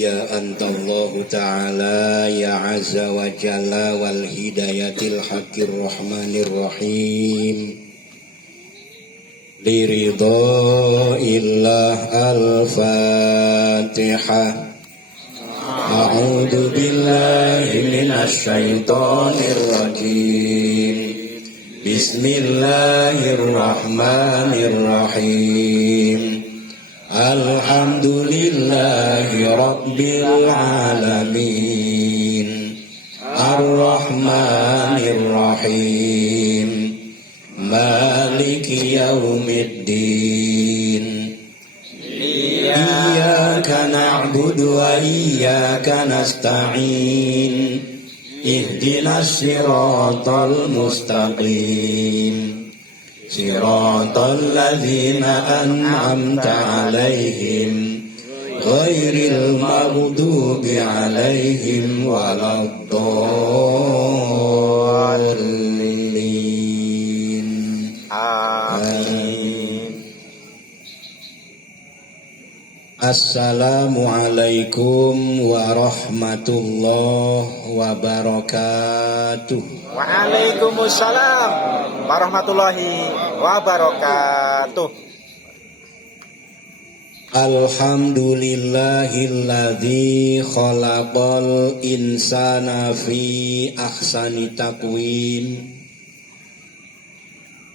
Ya antallahu ta'ala ya azza wa jalla wal hidayatil haqqir rahmanir rahim liridha illah al-fatihah. A'udzu billahi minasy syaithanir rajim. Bismillahirrahmanirrahim. Alhamdulillahi rabbil alamin. Ar-Rahmanir Rahim. Maliki yaumiddin. Iyyaka na'budu wa iyyaka nasta'in. Ihdinas siratal mustaqim. Siratal ladzina an'amta 'alaihim ghairil maghdubi 'alaihim waladdallin. Amin. Assalamualaikum warahmatullahi wabarakatuh. Waalaikumsalam warahmatullahi wabarakatuh. Alhamdulillahilladzi khalaqal insana fi ahsani taqwim.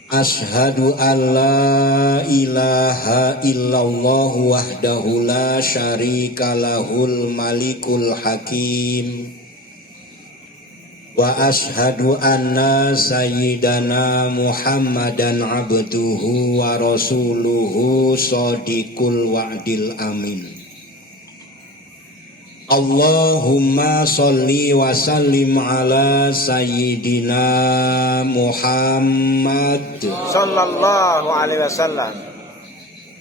Ashhadu an la ilaha illallah wahdahu la syarika lahul malikul hakim. Wa ashhadu anna sayyidana Muhammadan abduhu wa rasuluhu shadiqul wa'dil amin. Allahumma sholli wa sallim ala sayyidina Muhammad sallallahu alaihi wasallam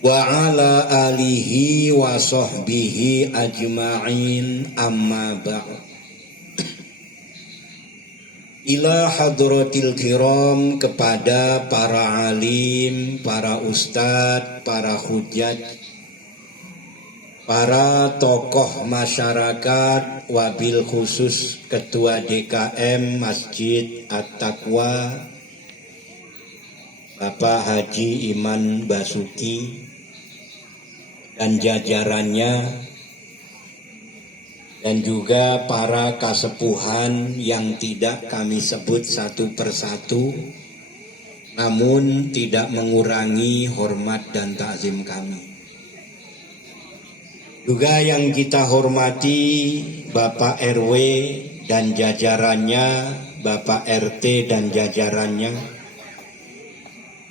wa ala alihi wa sahbihi ajma'in, amma ba'd. Ila hadratil kiram, kepada para alim, para ustadz, para hujat, para tokoh masyarakat, wabil khusus Ketua DKM Masjid At-Taqwa Bapak Haji Iman Basuki dan jajarannya, dan juga para kasepuhan yang tidak kami sebut satu persatu, namun tidak mengurangi hormat dan takzim kami. Juga yang kita hormati Bapak RW dan jajarannya, Bapak RT dan jajarannya,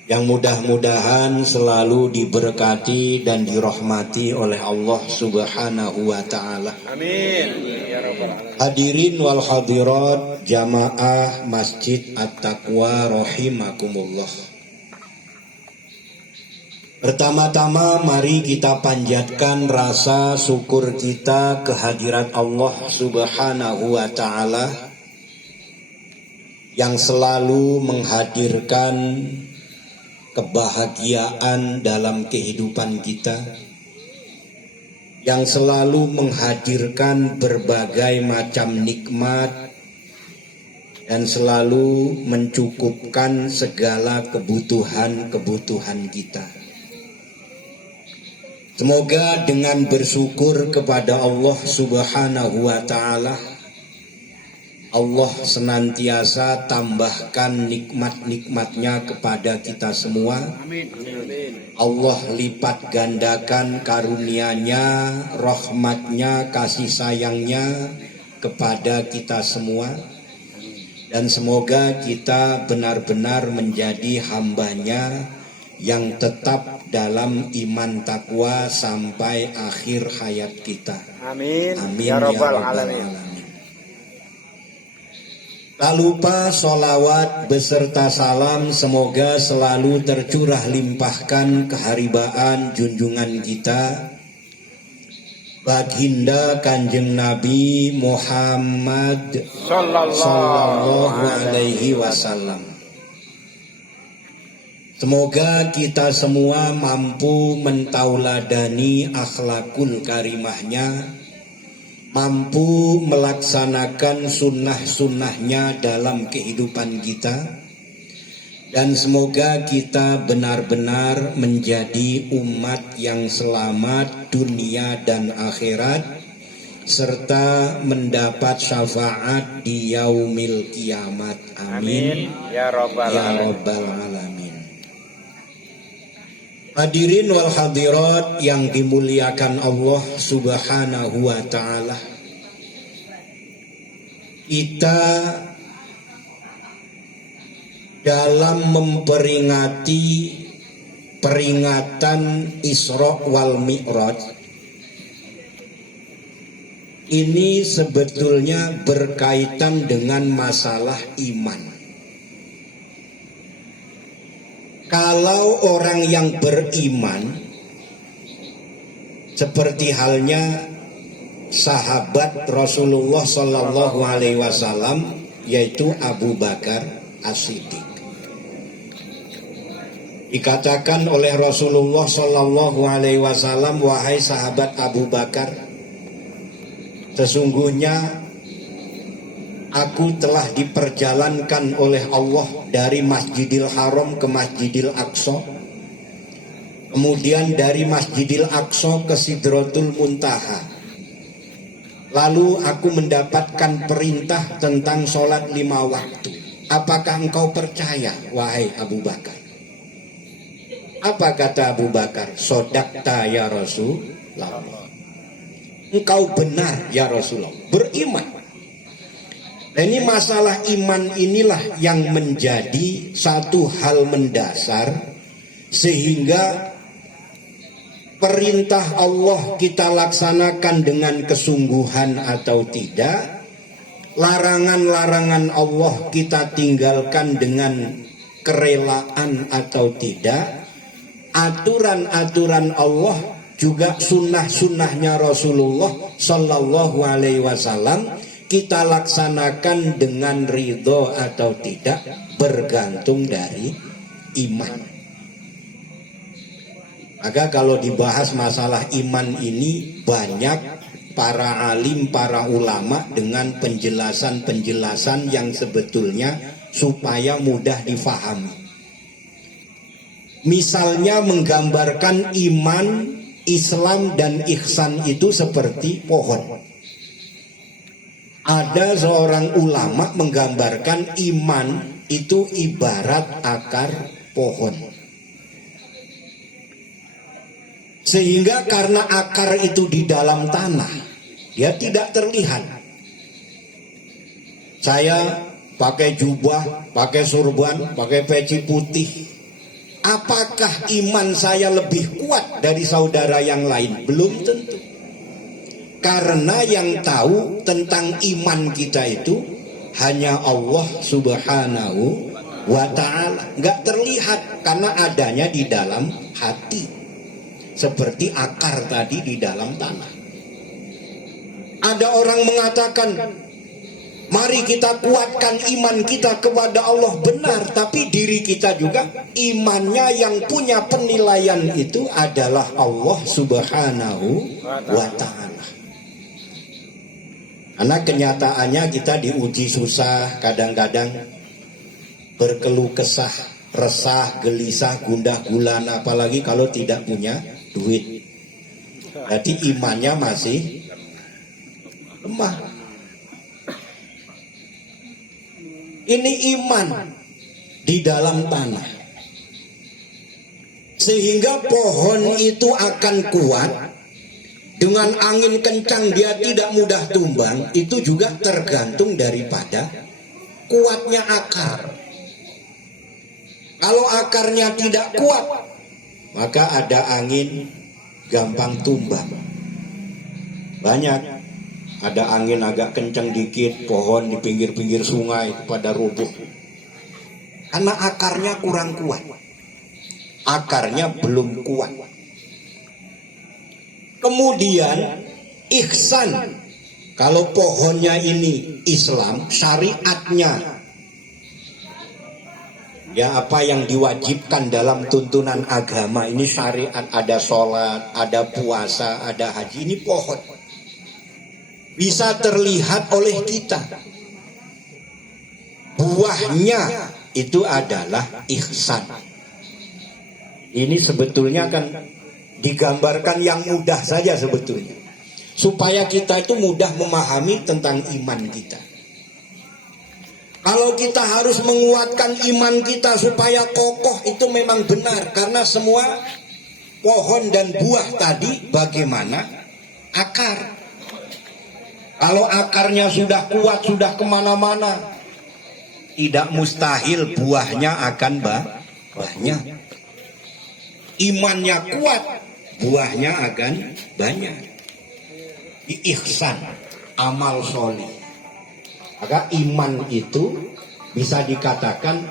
yang mudah-mudahan selalu diberkati dan dirahmati oleh Allah Subhanahu wa ta'ala. Amin. Ya Rabbal alamin. Hadirin wal hadirat jamaah Masjid At-Taqwa rahimakumullah. Pertama-tama mari kita panjatkan rasa syukur kita kehadirat Allah Subhanahu wa ta'ala yang selalu menghadirkan kebahagiaan dalam kehidupan kita, yang selalu menghadirkan berbagai macam nikmat dan selalu mencukupkan segala kebutuhan-kebutuhan kita. Semoga dengan bersyukur kepada Allah Subhanahu wa ta'ala, Allah senantiasa tambahkan nikmat-nikmatnya kepada kita semua. Allah lipat gandakan karunia-Nya, rahmat-Nya, kasih sayang-Nya kepada kita semua. Dan semoga kita benar-benar menjadi hamba-Nya yang tetap dalam iman takwa sampai akhir hayat kita. Amin. Amin Ya Rabbal alamin. alamin. Tak lupa sholawat beserta salam semoga selalu tercurah limpahkan keharibaan junjungan kita Baginda Kanjeng Nabi Muhammad sallallahu alaihi wasallam. Semoga kita semua mampu mentauladani akhlakul karimahnya mampu melaksanakan sunnah-sunnahnya dalam kehidupan kita, dan semoga kita benar-benar menjadi umat yang selamat dunia dan akhirat, serta mendapat syafaat di yaumil kiamat. Amin. Ya Rabbal Ya Alamin. Rabbal Alamin. Hadirin wal hadirat yang dimuliakan Allah Subhanahu wa ta'ala, kita dalam memperingati peringatan Isra wal Mi'raj ini sebetulnya berkaitan dengan masalah iman. Kalau orang yang beriman, seperti halnya sahabat Rasulullah Sallallahu Alaihi Wasallam, yaitu Abu Bakar As-Siddiq. Dikatakan oleh Rasulullah Sallallahu Alaihi Wasallam, wahai sahabat Abu Bakar, sesungguhnya aku telah diperjalankan oleh Allah dari Masjidil Haram ke Masjidil Aqsa, kemudian dari Masjidil Aqsa ke Sidratul Muntaha. Lalu aku mendapatkan perintah tentang sholat 5 waktu. Apakah engkau percaya, wahai Abu Bakar? Apa kata Abu Bakar? Sodakta ya Rasulullah. Engkau benar ya Rasulullah, beriman. Nah, ini masalah iman inilah yang menjadi satu hal mendasar, sehingga perintah Allah kita laksanakan dengan kesungguhan atau tidak, larangan-larangan Allah kita tinggalkan dengan kerelaan atau tidak, aturan-aturan Allah juga sunnah-sunnahnya Rasulullah Sallallahu Alaihi Wasallam kita laksanakan dengan ridho atau tidak, bergantung dari iman. Maka kalau dibahas masalah iman ini, banyak para alim, para ulama dengan penjelasan-penjelasan yang sebetulnya supaya mudah difahami. Misalnya menggambarkan iman, Islam dan ihsan itu seperti pohon. Ada seorang ulama menggambarkan iman itu ibarat akar pohon. Sehingga karena akar itu di dalam tanah, dia tidak terlihat. Saya pakai jubah, pakai surban, pakai peci putih. Apakah iman saya lebih kuat dari saudara yang lain? Belum tentu. Karena yang tahu tentang iman kita itu hanya Allah Subhanahu wa ta'ala. Nggak terlihat karena adanya di dalam hati. Seperti akar tadi di dalam tanah. Ada orang mengatakan, mari kita kuatkan iman kita kepada Allah. Benar, tapi diri kita juga imannya yang punya penilaian itu adalah Allah Subhanahu wa ta'ala. Karena kenyataannya kita diuji susah, kadang-kadang berkeluh kesah, resah, gelisah, gundah gulana, apalagi kalau tidak punya duit. Jadi imannya masih lemah. Ini iman di dalam tanah. Sehingga pohon itu akan kuat. Dengan angin kencang dia tidak mudah tumbang. Itu juga tergantung daripada kuatnya akar. Kalau akarnya tidak kuat, maka ada angin gampang tumbang. Banyak ada angin agak kencang dikit, pohon di pinggir-pinggir sungai pada rubuh. Karena akarnya kurang kuat. Akarnya belum kuat. Kemudian ihsan, kalau pohonnya ini Islam, syariatnya, ya apa yang diwajibkan dalam tuntunan agama ini syariat, ada sholat, ada puasa, ada haji, ini pohon. bisa terlihat oleh kita. Buahnya itu adalah ihsan. Ini sebetulnya kan digambarkan yang mudah saja sebetulnya, supaya kita itu mudah memahami tentang iman kita. Kalau kita harus menguatkan iman kita supaya kokoh, itu memang benar. Karena semua pohon dan buah tadi bagaimana akar. Kalau akarnya sudah kuat, sudah kemana-mana, tidak mustahil buahnya akan banyak. Imannya kuat, buahnya akan banyak. Ihsan, amal solih. Maka iman itu bisa dikatakan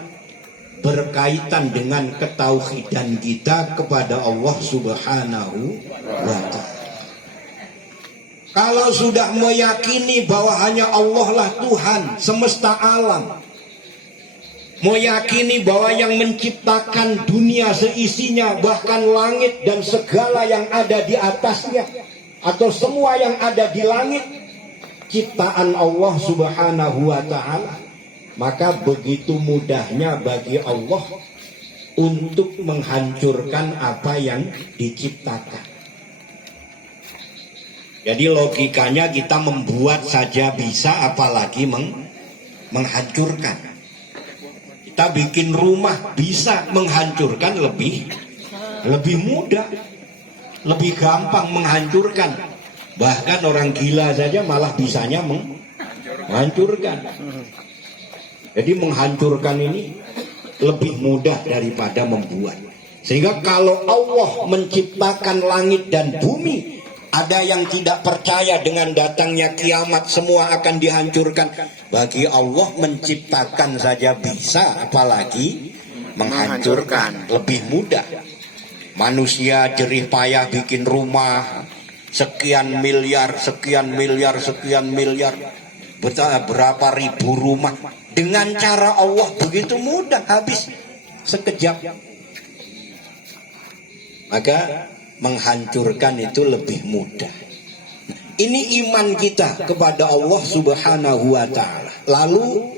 berkaitan dengan ketauhidan kita kepada Allah Subhanahu wa ta'ala. Kalau sudah meyakini bahwa hanya Allah lah Tuhan semesta alam, meyakini bahwa yang menciptakan dunia seisinya, bahkan langit dan segala yang ada di atasnya, atau semua yang ada di langit, ciptaan Allah Subhanahu wa ta'ala, maka begitu mudahnya bagi Allah untuk menghancurkan apa yang diciptakan. Jadi logikanya kita membuat saja bisa, apalagi menghancurkan. Kita bikin rumah bisa, menghancurkan lebih mudah, lebih gampang menghancurkan. Bahkan orang gila saja malah bisanya menghancurkan. Jadi menghancurkan ini lebih mudah daripada membuat. Sehingga kalau Allah menciptakan langit dan bumi, ada yang tidak percaya dengan datangnya kiamat, semua akan dihancurkan. Bagi Allah menciptakan saja bisa, apalagi menghancurkan lebih mudah. Manusia jerih payah bikin rumah sekian miliar, berapa ribu rumah. Dengan cara Allah begitu mudah, habis sekejap. Maka menghancurkan itu lebih mudah. Ini iman kita kepada Allah Subhanahu wa ta'ala. Lalu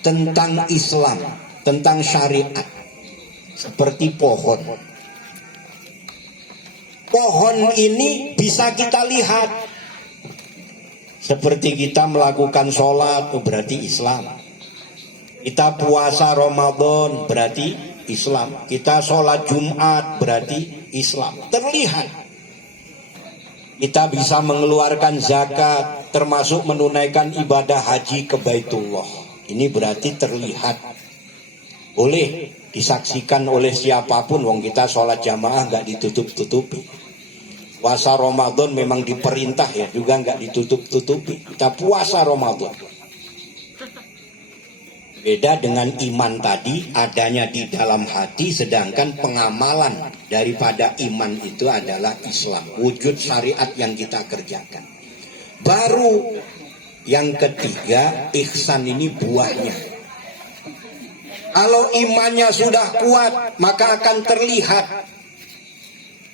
tentang Islam, tentang syariat, seperti pohon. Pohon ini bisa kita lihat. Seperti kita melakukan sholat, berarti Islam. Kita puasa Ramadan, berarti Islam. Kita sholat Jumat, berarti Islam. Terlihat. Kita bisa mengeluarkan zakat, termasuk menunaikan ibadah haji ke Baitullah. Ini berarti terlihat. Boleh disaksikan oleh siapapun, wong kita sholat jamaah nggak ditutup-tutupi. Puasa Ramadan memang diperintah ya, juga nggak ditutup-tutupi. Kita puasa Ramadan. Beda dengan iman tadi, adanya di dalam hati, sedangkan pengamalan daripada iman itu adalah Islam, wujud syariat yang kita kerjakan. Baru yang ketiga, ihsan ini buahnya. Kalau imannya sudah kuat, maka akan terlihat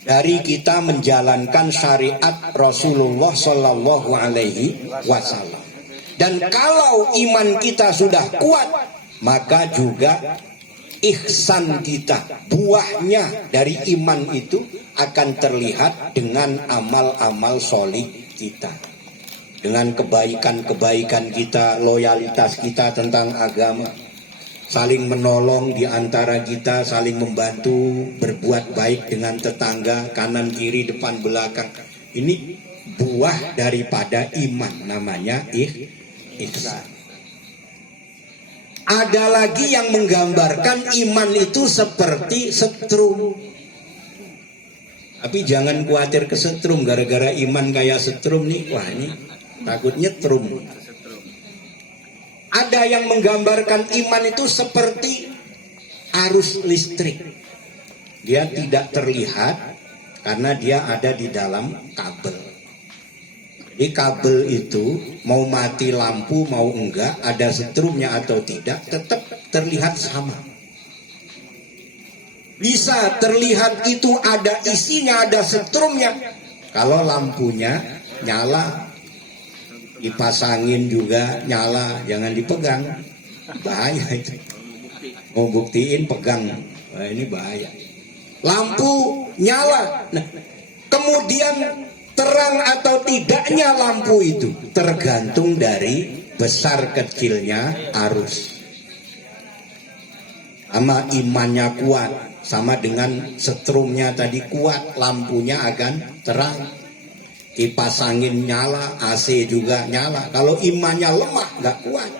dari kita menjalankan syariat Rasulullah Shallallahu Alaihi Wasallam. Dan kalau iman kita sudah kuat, maka juga ihsan kita, buahnya dari iman itu akan terlihat dengan amal-amal solih kita, dengan kebaikan-kebaikan kita, loyalitas kita tentang agama, saling menolong di antara kita, saling membantu, berbuat baik dengan tetangga, kanan kiri depan belakang. Ini buah daripada iman, namanya ihsan. Ada lagi yang menggambarkan iman itu seperti setrum. Tapi jangan khawatir kesetrum, gara-gara iman kayak setrum nih, wah ini takut nyetrum. Ada yang menggambarkan iman itu seperti arus listrik. Dia tidak terlihat karena dia ada di dalam kabel. Jadi kabel itu mau mati lampu mau enggak, ada setrumnya atau tidak, tetap terlihat sama. Bisa terlihat itu ada isinya, ada setrumnya kalau lampunya nyala. kipas angin juga nyala, jangan dipegang, bahaya itu. Mau buktiin pegang, nah, ini bahaya. Lampu nyala, nah, kemudian terang atau tidaknya lampu itu tergantung dari besar kecilnya arus. Sama imannya kuat, sama dengan setrumnya tadi kuat, lampunya akan terang. Kipas angin nyala, AC juga nyala. Kalau imannya lemah, nggak kuat,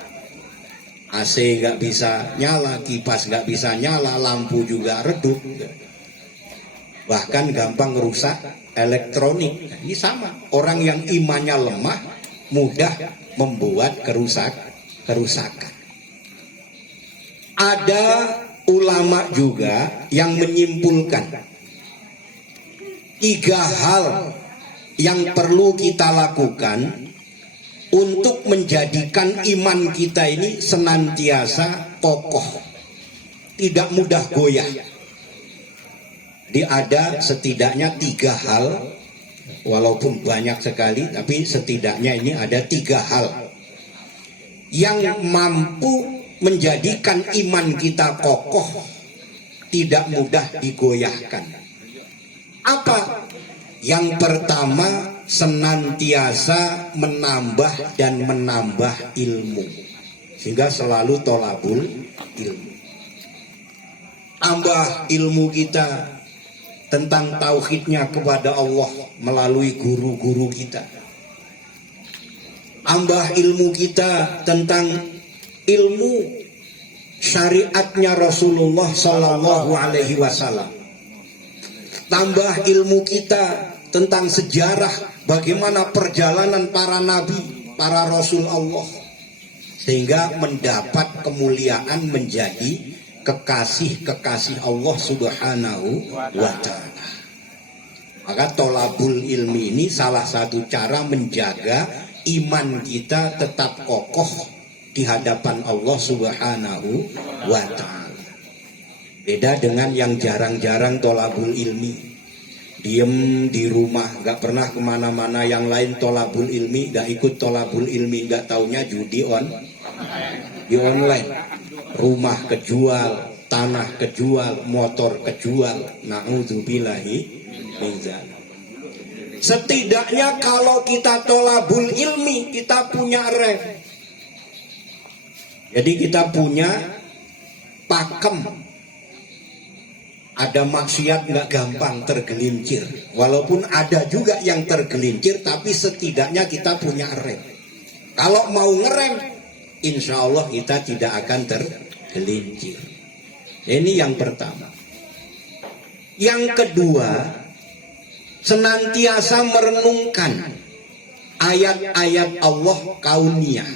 AC nggak bisa nyala, kipas nggak bisa nyala, lampu juga redup. Bahkan gampang rusak elektronik. Nah, ini sama, orang yang imannya lemah mudah membuat kerusakan. Ada ulama juga yang menyimpulkan 3 hal yang perlu kita lakukan untuk menjadikan iman kita ini senantiasa kokoh, tidak mudah goyah. Jadi ada setidaknya 3 hal, walaupun banyak sekali, tapi setidaknya ini ada 3 hal yang mampu menjadikan iman kita kokoh, tidak mudah digoyahkan. Apa? Yang pertama, senantiasa menambah dan menambah ilmu, sehingga selalu tolabul ilmu. Tambah ilmu kita tentang tauhidnya kepada Allah melalui guru-guru kita. Tambah ilmu kita tentang ilmu syariatnya Rasulullah Sallallahu Alaihi Wasallam. Tambah ilmu kita tentang sejarah bagaimana perjalanan para nabi, para rasul Allah, sehingga mendapat kemuliaan menjadi kekasih-kekasih Allah Subhanahu wa Ta'ala. Maka tolabul ilmi ini salah satu cara menjaga iman kita tetap kokoh di hadapan Allah Subhanahu wa Ta'ala. Beda dengan yang jarang-jarang tolabul ilmi, diem di rumah, gak pernah kemana-mana. Yang lain tolabul ilmi, gak ikut tolabul ilmi, gak taunya judi di online. Rumah kejual, tanah kejual, motor kejual. Na'udzubillahi min dzalik. Setidaknya kalau kita tolabul ilmi, kita punya rem. Jadi kita punya pakem. Ada maksiat nggak gampang tergelincir. Walaupun ada juga yang tergelincir, tapi setidaknya kita punya rem. Kalau mau ngerem, insya Allah kita tidak akan tergelincir. Ini yang pertama. Yang kedua, senantiasa merenungkan ayat-ayat Allah kauniyah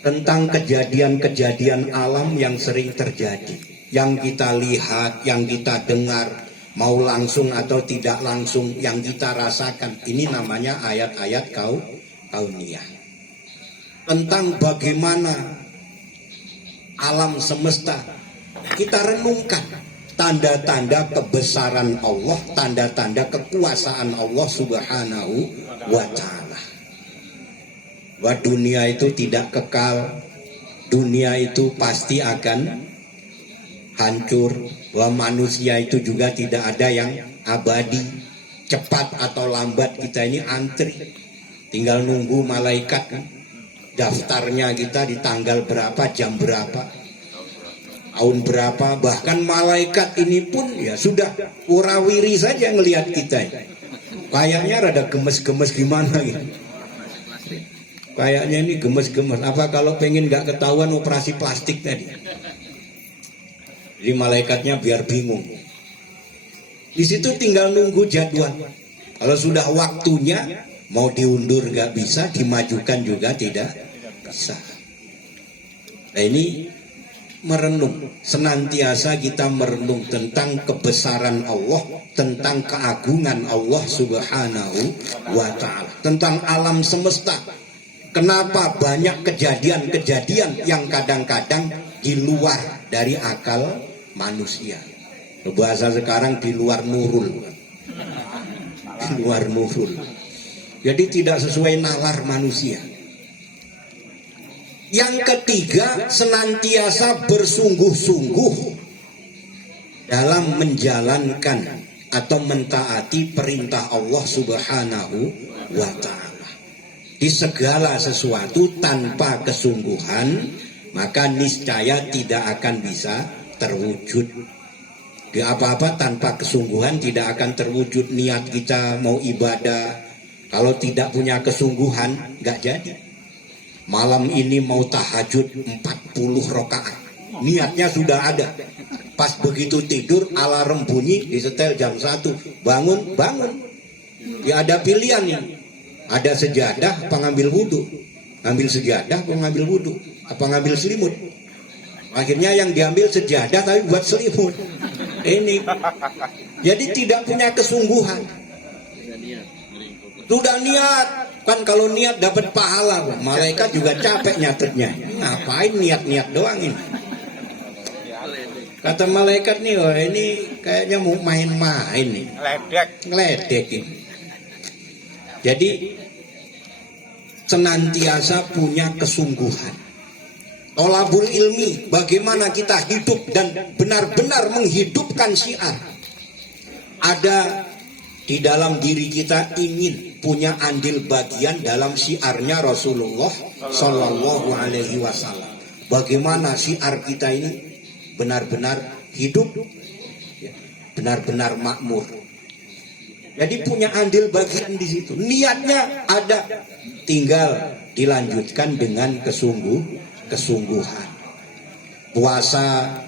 tentang kejadian-kejadian alam yang sering terjadi, yang kita lihat, yang kita dengar, mau langsung atau tidak langsung, yang kita rasakan. Ini namanya ayat-ayat kauniyah. Tentang bagaimana alam semesta, kita renungkan tanda-tanda kebesaran Allah, tanda-tanda kekuasaan Allah Subhanahu wa Ta'ala. Bahwa dunia itu tidak kekal, dunia itu pasti akan hancur, bahwa manusia itu juga tidak ada yang abadi. Cepat atau lambat kita ini antri, tinggal nunggu malaikat daftarnya kita di tanggal berapa, jam berapa, tahun berapa. Bahkan malaikat ini pun ya sudah urawiri saja ngelihat kita, kayaknya rada gemes-gemes gimana gitu. Kayaknya ini gemes-gemes. Apa kalau pengen gak ketahuan operasi plastik tadi? Jadi malaikatnya biar bingung. Di situ tinggal nunggu jadwal. Kalau sudah waktunya, mau diundur gak bisa, dimajukan juga tidak bisa. Nah ini merenung. Senantiasa kita merenung tentang kebesaran Allah, tentang keagungan Allah Subhanahu wa Ta'ala, tentang alam semesta. Kenapa banyak kejadian-kejadian yang kadang-kadang di luar dari akal manusia. Bahasa sekarang di luar nurul. Di luar nurul. Jadi tidak sesuai nalar manusia. Yang ketiga, senantiasa bersungguh-sungguh dalam menjalankan atau mentaati perintah Allah Subhanahu wa ta'ala. Di segala sesuatu tanpa kesungguhan, maka niscaya tidak akan bisa terwujud. Di apa-apa tanpa kesungguhan tidak akan terwujud. Niat kita mau ibadah, kalau tidak punya kesungguhan nggak jadi. Malam ini mau tahajud 40 rakaat, niatnya sudah ada. Pas begitu tidur alarm bunyi, disetel jam 1, bangun. Ya ada pilihan nih, ada sejadah apa ngambil wudhu, ngambil sejadah apa ngambil wudhu, apa ngambil selimut. Akhirnya yang diambil sejadah tapi buat selimut. Ini jadi tidak punya kesungguhan. Sudah niat, kan kalau niat dapat pahala, malaikat juga capek nyatetnya. Ngapain niat-niat doang ini? Kata malaikat nih, oh ini kayaknya mau main-main nih. Ngeledek ini. Jadi senantiasa punya kesungguhan. Tolabul ilmi, bagaimana kita hidup dan benar-benar menghidupkan syiar. Ada di dalam diri kita ingin punya andil bagian dalam syiarnya Rasulullah Sallallahu Alaihi Wasallam. Bagaimana syiar kita ini benar-benar hidup, benar-benar makmur. Jadi punya andil bagian di situ. Niatnya ada, tinggal dilanjutkan dengan kesungguhan. Puasa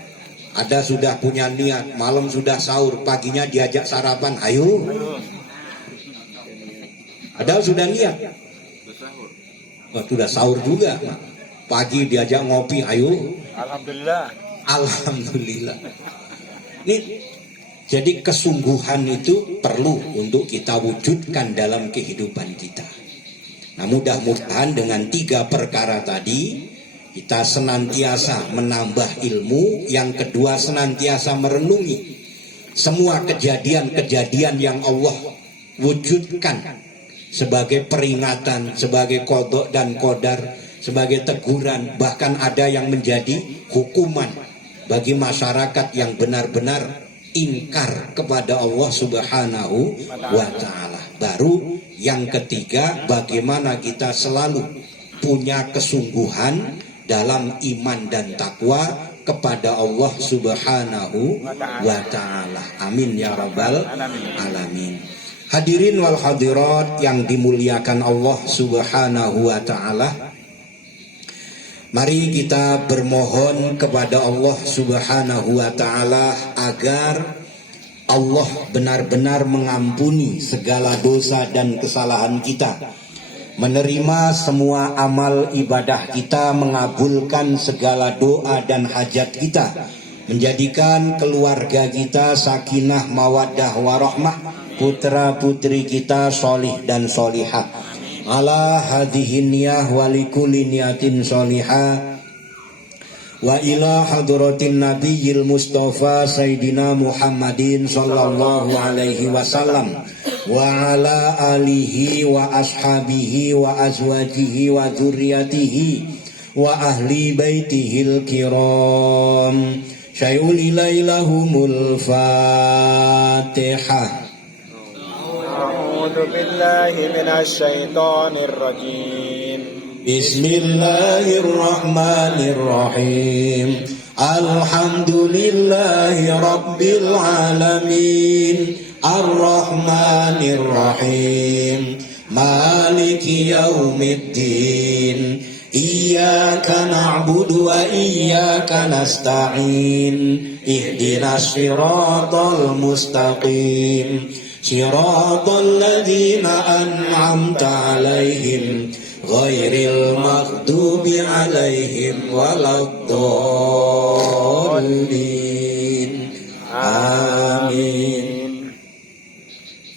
ada sudah punya niat, malam sudah sahur, paginya diajak sarapan, ayo. Ada sudah niat, oh, sudah sahur juga, pagi diajak ngopi, ayo. Alhamdulillah. Ini jadi kesungguhan itu perlu untuk kita wujudkan dalam kehidupan kita. Nah, mudah-mudahan dengan 3 perkara tadi kita senantiasa menambah ilmu. Yang kedua, senantiasa merenungi semua kejadian-kejadian yang Allah wujudkan sebagai peringatan, sebagai qadha dan qadar, sebagai teguran, bahkan ada yang menjadi hukuman bagi masyarakat yang benar-benar ingkar kepada Allah Subhanahu wa ta'ala. Baru yang ketiga, bagaimana kita selalu punya kesungguhan dalam iman dan takwa kepada Allah Subhanahu wa ta'ala. Amin ya rabbal alamin. Hadirin wal hadirat yang dimuliakan Allah Subhanahu wa ta'ala, mari kita bermohon kepada Allah Subhanahu wa ta'ala agar Allah benar-benar mengampuni segala dosa dan kesalahan kita, menerima semua amal ibadah kita, mengabulkan segala doa dan hajat kita, menjadikan keluarga kita sakinah mawaddah warahmah, putra putri kita solih dan solihah. Ala hadhihi niyah wa likulli niyatin solihah wa ila hadratin nabiyil mustafa sayyidina Muhammadin sallallahu alaihi wasallam wa ala alihi wa ashabihi wa azwajihi wa dzurriyyatihi wa ahli baitihil kiram. Syai'ul ilaihumul Fatihah. A'udzu billahi minasy syaithanir rajim. Bismillahirrahmanirrahim. Alhamdulillahi rabbil alamin. Ar-Rahmanir-Rahim. Maliki yaumiddin. Iyyaka na'budu wa iyyaka nasta'in. Ihdinas siratal mustaqim. Siratal ladzina an'amta 'alaihim ghairil maghdubi 'alaihim waladdallin. Amin.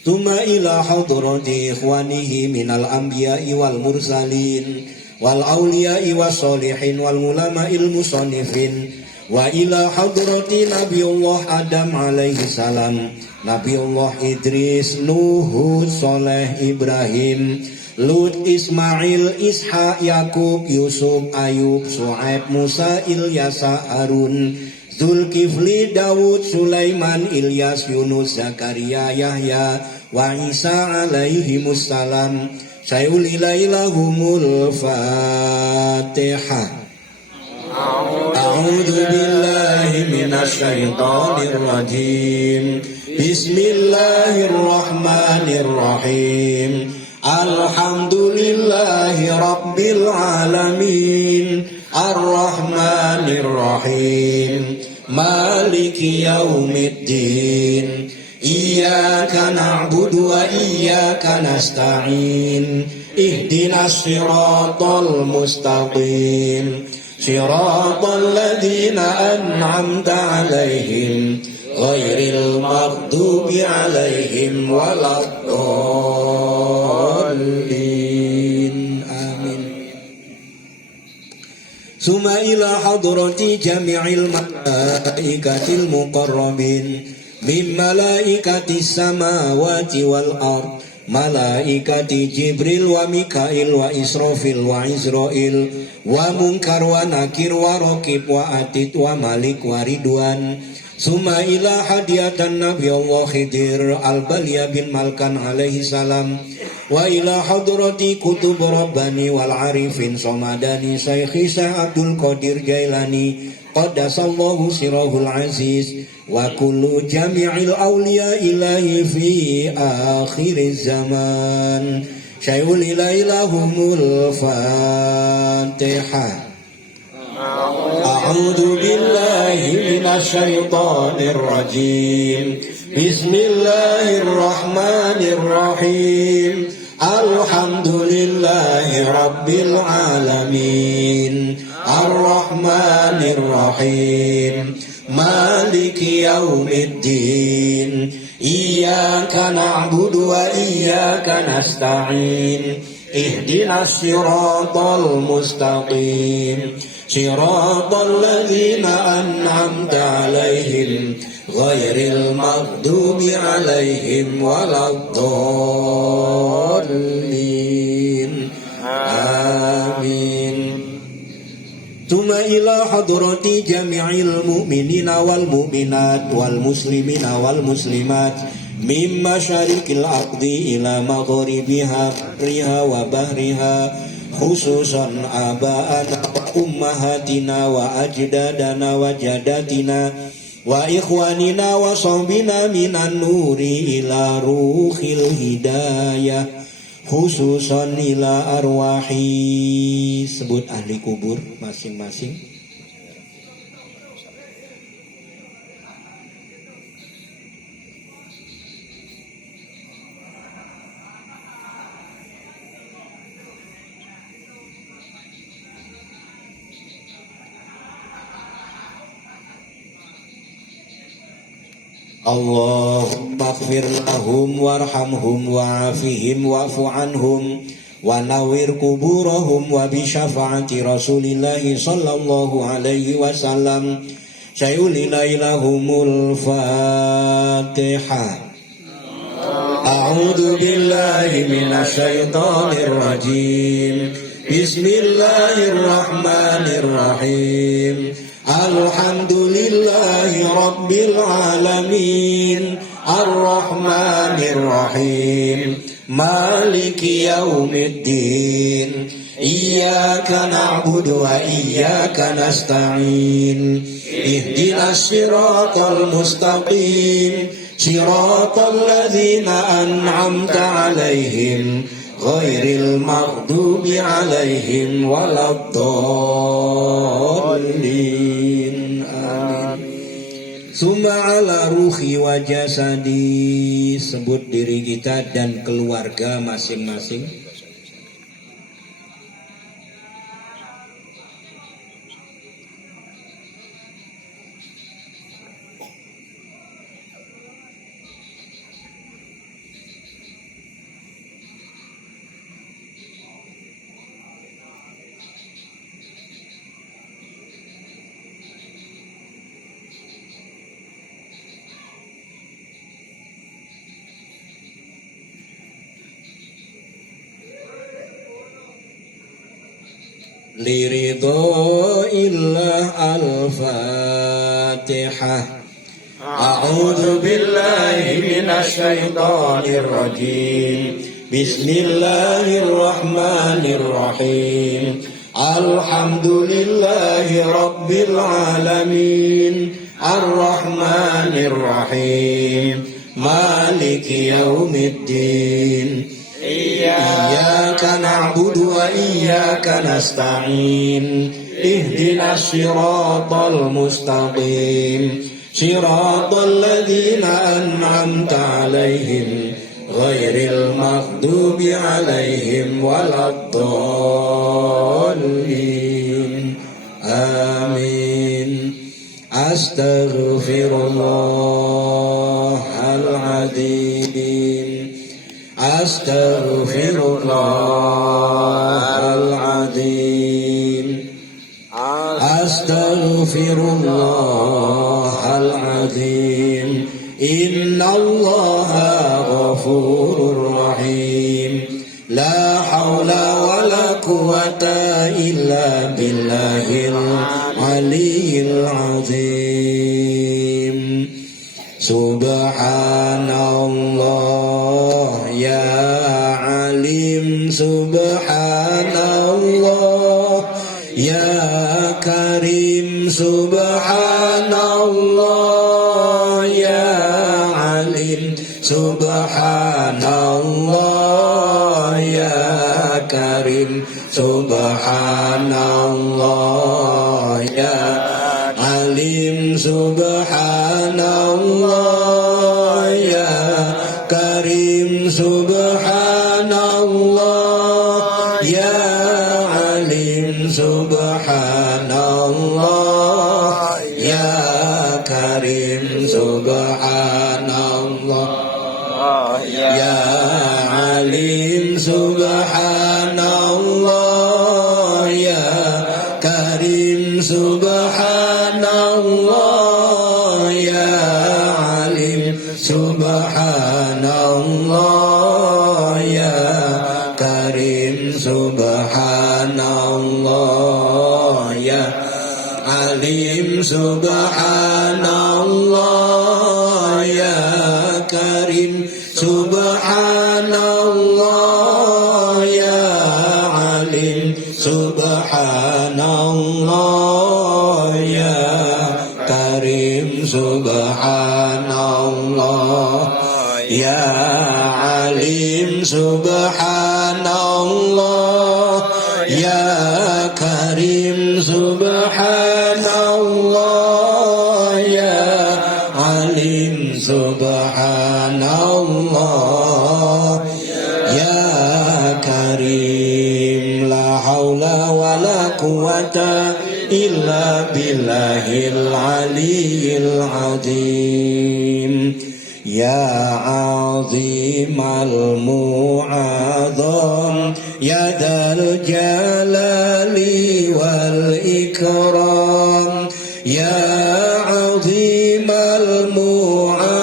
Tuma ila hadrati ikhwanihi minal anbiya'i wal mursalin wal awliya'i was solihin wal ulama'il musannifin wa ila hadrati Nabiullah Adam alaihi salam Nabiullah Idris, Nuh, Hud, Soleh, Ibrahim, Lut, Ismail, Ishak, Yakub, Yusuf, Ayub, Su'aib, Musa, Ilyasa, Harun, Zulkifli, Dawud, Sulaiman, Ilyas, Yunus, Zakaria, Yahya, wa Isa alaihimussalam. Sayulilailahumul Fatihah. A'udzu billahi minasy syaithanir rajim. Bismillahirrahmanirrahim. Alhamdulillahi rabbil alamin. Ar-Rahmanir Rahim. Maliki yaumiddin. Iyyaka na'budu wa iyyaka nasta'in. Ihdinas siratal mustaqim. Siratal ladzina an'amta 'alaihim ghairil maghdubi 'alaihim waladdallin. Amin. Summa ila hadrati jami'il malaikatil muqarrabin min malaikatis samawati wal ard. Malaikati Jibril wa Mikail wa Israfil wa Izrail wa Munkar wa Nakir wa Raqib wa Atid wa Malik wa Ridwan. Summa ila hadiyatan Nabi Allah Khidir al-Balya bin Malkan alaihi salam wa ila hadrati kutub Rabbani wal Arifin Somadani Syekh Abdul Qadir Jailani qaddasallahu sirahul aziz wa kullu jami'il awliya ilahi fi akhir zaman. Syai'ulilailahumul Fatihah. A'udzu billahi minasy syaithanir rajim. Bismillahirrahmanirrahim. Alhamdulillahi rabbil alamin. Ar-Rahmanir Rahim. Maliki yaumiddin. Iyyaka na'budu wa iyyaka nasta'in. Ihdinas siratal mustaqim. Siratal ladzina an'amta 'alaihim ghairil maghdubi 'alaihim waladdallin. Amin. Tuma ila hadrati jami'il mu'minina wal mu'minat wal muslimina wal muslimat min masyariqil ardi ila maghribiha riha wa bahriha khususan aba'ana wa ummahatina wa ajdadana wa jadatina wa ikhwanina wa sahbina minan nuri ila ruhil hidayah khususan ila arwahi. Sebut ahli kubur masing-masing. Allahumma ighfir lahum warhamhum wa'afihim wa'fu anhum wa nawwir kuburahum wa bi syafaati Rasulillahi sallallahu alaihi wasallam. Sayulilailahumul Fatihah. A'udzu billahi minasy syaithanir rajim. Bismillahirrahmanirrahim. Alhamdulillahi rabbil alamin. Ar-Rahmanir Rahim. Maliki yaumiddin. Iyyaka na'budu wa iyyaka nasta'in. Ihdinas siratal mustaqim. Siratal ladzina an'amta 'alaihim ghairil maghdubi 'alaihim waladdallin. Amin. Summa ala ruhi wa jasadi. Sebut diri kita dan keluarga masing-masing. لرضا الله. الفاتحة. أعوذ بالله من الشيطان الرجيم. بسم الله الرحمن الرحيم. الحمد لله رب العالمين. الرحمن الرحيم. مالك يوم الدين. إياك نعبد وإياك نستعين. اهدنا الصراط المستقيم. صراط الذين أنعمت عليهم غير المغضوب عليهم ولا الضالين. آمين. أستغفر الله العظيم. أستغفر الله العظيم. أستغفر الله العظيم. إن الله غفور رحيم. لا حول ولا قوة إلا بالله العلي العظيم. سبحان الله يا عليم. سبحان الله يا كريم. سبحان الله يا عليم. سبحان الله يا كريم. سبحان الله يا عليم. سبحان الله يا كريم. سبحان الله يا عليم. سبحان الله يا كريم. سبحان الله يا عليم. سبحان الله يا كريم. سبحان الله يا عليم. سبحان الله يا كريم. سبحان الله يا عليم. سبحان الله يا كريم. سبحان الله يا عليم. سبحان الله يا كريم. سبحان الله يا عليم. سبحان الله يا كريم. سبحان الله يا عليم. سبحان الله يا كريم. لا حول ولا قوة إلا بالله العلي العظيم. يا عظيم المعظم يا ذا الجلال والإكرام. يا عظيم المعظم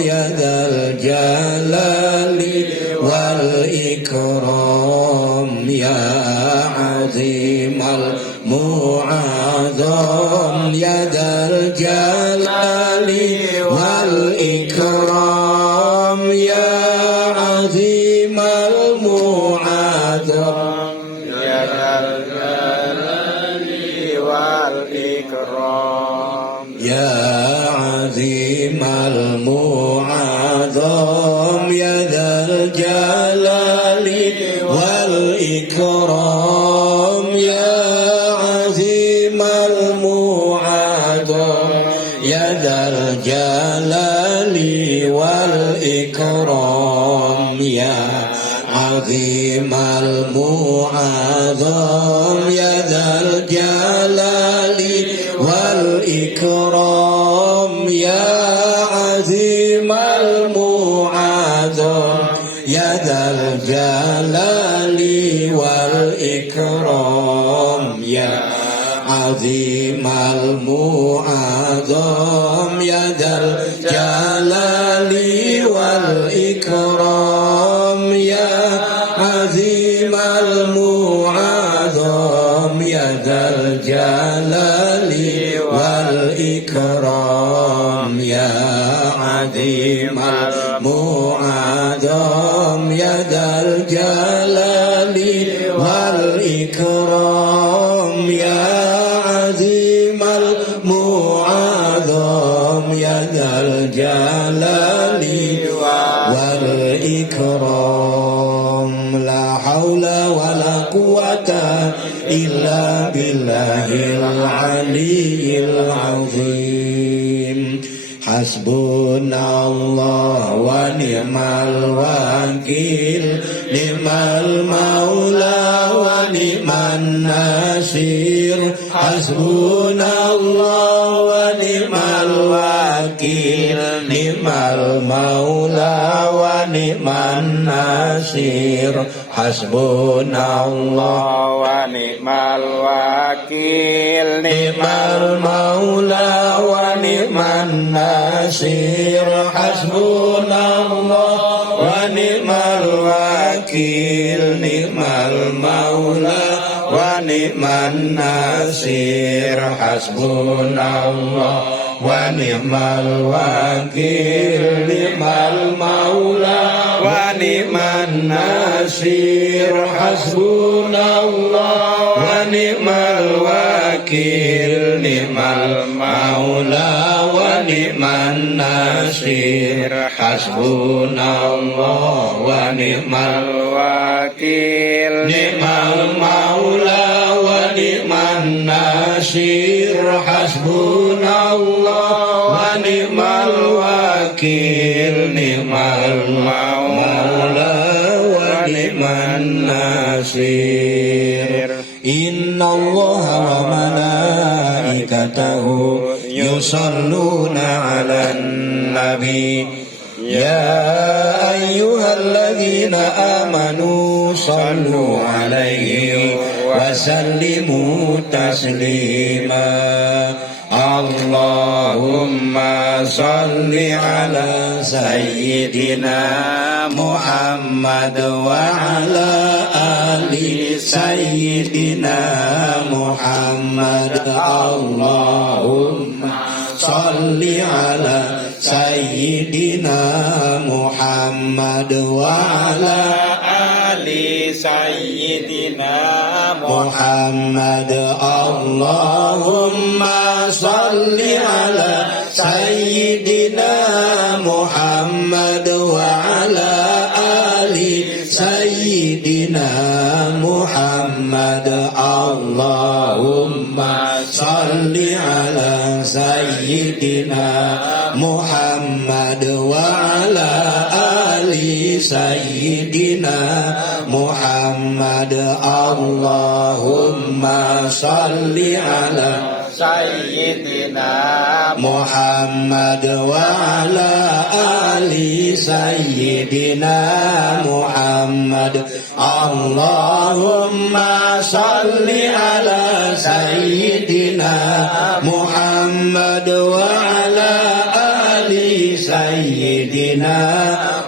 يا ذا الجلال والإكرام. يا عظيم المعظم يا ذا الجلال والإكرام. يا عظيم المعظم يا ذا الجلال والإكرام. يا عظيم المعظم يا ذا الجلال والإكرام. يا عظيم المعظم يا ذا الجلال والإكرام. يا عظيم المعظم يا ذا الجلال والإكرام. يا عظيم المعظم يا ذا الجلال والإكرام. يا عظيم المعظم يا ذا الجلال والإكرام. يا عظيم المعظم الجلال والإكرام يا عظيم المعظم يا ذا الجلال والإكرام يا عظيم المعظم يا ذا الجلال والإكرام لا حول ولا قوة إلا بالله العلي العظيم حسبنا الله ونعم الوكيل نعم المولى ونعم النصير حسبنا الله ونعم الوكيل نعم المولى ونعم النصير حسبنا الله ونعم الوكيل نعم المولى ونعم النصير حسبنا الله ونعم الوكيل نعم المولى ونعم النصير حسبنا الله ونعم الوكيل نعم المولى ونعم النصير حسبنا الله ونعم الوكيل نعم المولى ونعم النصير حسبنا الله ونعم الوكيل نعم المولى ونعم النصير حسبنا الله ونعم الوكيل نعم المولى ونعم النصير إن الله وملائكته يصلون على النبي يا أيها الذين آمنوا صلوا عليه وسلموا تسليما اللهم صل على سيدنا محمد وعلى آل سيدنا محمد اللهم صل على سيدنا محمد وعلى آل سيدنا محمد اللهم صل على سيدنا محمد وعلى آل سيدنا محمد اللهم صل على سيدنا محمد وعلى آل سيدنا محمد اللهم صل على سيدنا محمد وعلى آل سيدنا محمد اللهم صل على سيدنا محمد وعلى آل سيدنا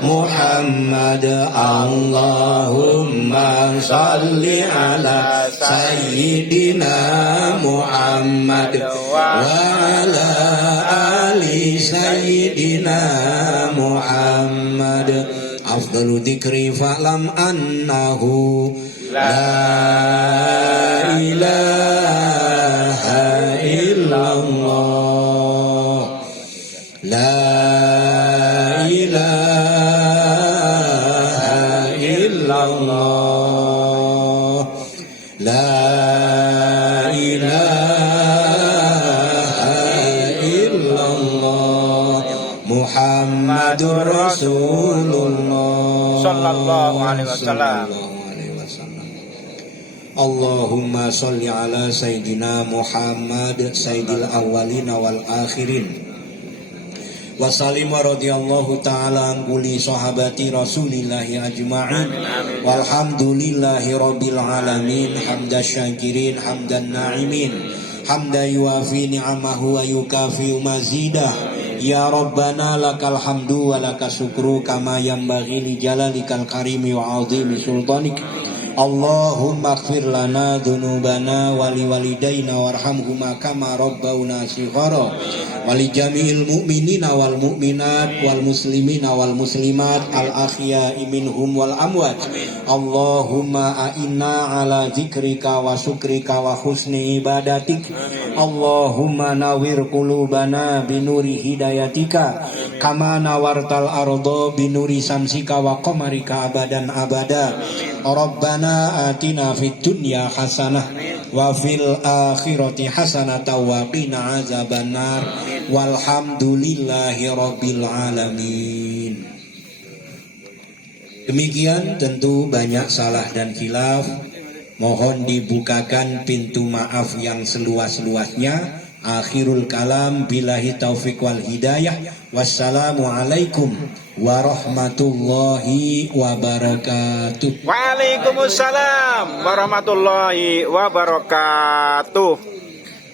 محمد اللهم صل على سيدنا محمد وعلى آل سيدنا محمد أفضل ذكر فاعلم أنه لا إله إلا الله لا إله إلا الله لا إله إلا الله محمد رسول الله صلى الله عليه وسلم اللهم صل على سيدنا محمد سيد الأولين والآخرين وسلم رضي الله تعالى عن كل صحابة رسول الله أجمعين والحمد لله رب العالمين حمد الشاكرين حمد الناعمين حمدا يوافي نعمه ويكافئ مزيده يا ربنا لك الحمد ولك الشكر كما ينبغي لجلالك الكريم وعظيم سلطانك Allahumma ighfir lana dzunubana wa liwalidayna warhamhuma kama rabbawna shighara wa li jami'il mu'minina wal mu'minat wal muslimina wal muslimat al ahya'i minhum wal amwat. Allahumma a'inna ala zikrika wa syukrika wa husni ibadatik. Allahumma nawwir qulubana binuri hidayatika kama nawartal ardo binuri samsika wa qamarika abadan abada. Rabbana atina fid dunya hasanah wa fil akhirati hasanah wa qina azabannar walhamdulillahi rabbil alamin. Demikian, tentu banyak salah dan khilaf. Mohon dibukakan pintu maaf yang seluas-luasnya. Akhirul kalam, billahi taufiq wal hidayah. Wassalamualaikum warahmatullahi wabarakatuh. Waalaikumsalam warahmatullahi wabarakatuh.